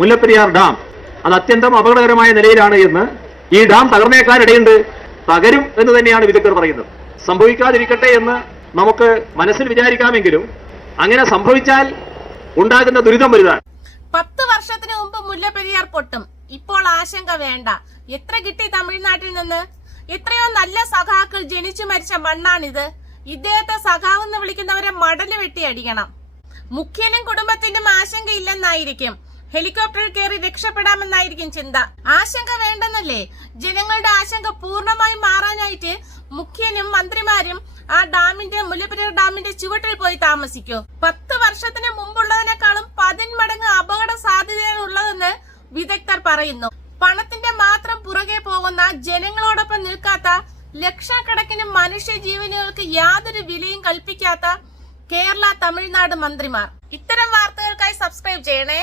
Mullaperiyar dam അത് അത്യന്തം അപകടകരമായ നിലയിലാണ് എന്ന്, ഈ ഡാം തകർന്നേക്കാനിടയുണ്ട്, തകരും എന്ന് തന്നെയാണ് വിദഗ്ധർ പറയുന്നത്. സംഭവിക്കാതിരിക്കട്ടെ എന്ന് നമുക്ക് മനസ്സിൽ വിചാരിക്കാമെങ്കിലും അങ്ങനെ സംഭവിച്ചാൽ ഉണ്ടാകുന്ന ദുരിതം വലുതാണ്. 10 വർഷത്തിന് മുമ്പ് മുല്ലപ്പെരിയാർ പൊട്ടും, ഇപ്പോൾ ആശങ്ക വേണ്ട. എത്ര കിട്ടി തമിഴ്നാട്ടിൽ നിന്ന്? എത്രയോ നല്ല സഖാക്കൾ ജനിച്ചു മരിച്ച മണ്ണാണിത്. ഇദ്ദേഹത്തെ സഖാവെന്ന് വിളിക്കുന്നവരെ മടല് വെട്ടി അടിക്കണം. മുഖ്യനും കുടുംബത്തിനും ആശങ്കയില്ലെന്നായിരിക്കും, ഹെലികോപ്റ്ററിൽ കയറി രക്ഷപ്പെടാമെന്നായിരിക്കും ചിന്ത. ആശങ്ക വേണ്ടെന്നല്ലേ? ജനങ്ങളുടെ ആശങ്ക പൂർണ്ണമായി മാറാനായിട്ട് മുഖ്യനും മന്ത്രിമാരും ആ ഡാമിന്റെ, മുല്ലപ്പെരിയാർ ഡാമിന്റെ ചുവട്ടിൽ പോയി താമസിക്കൂ. 10 വർഷത്തിന് മുമ്പുള്ളതിനേക്കാളും 10 മടങ്ങ് അപകട സാധ്യതയാണ് ഉള്ളതെന്ന് വിദഗ്ധർ പറയുന്നു. പണത്തിന്റെ മാത്രം പുറകെ പോകുന്ന, ജനങ്ങളോടൊപ്പം നിൽക്കാത്ത, ലക്ഷക്കണക്കിന് മനുഷ്യ ജീവനുകൾക്ക് യാതൊരു വിലയും കൽപ്പിക്കാത്ത കേരള, തമിഴ്നാട് മന്ത്രിമാർ. ഇത്തരം വാർത്തകൾക്കായി സബ്സ്ക്രൈബ് ചെയ്യണേ.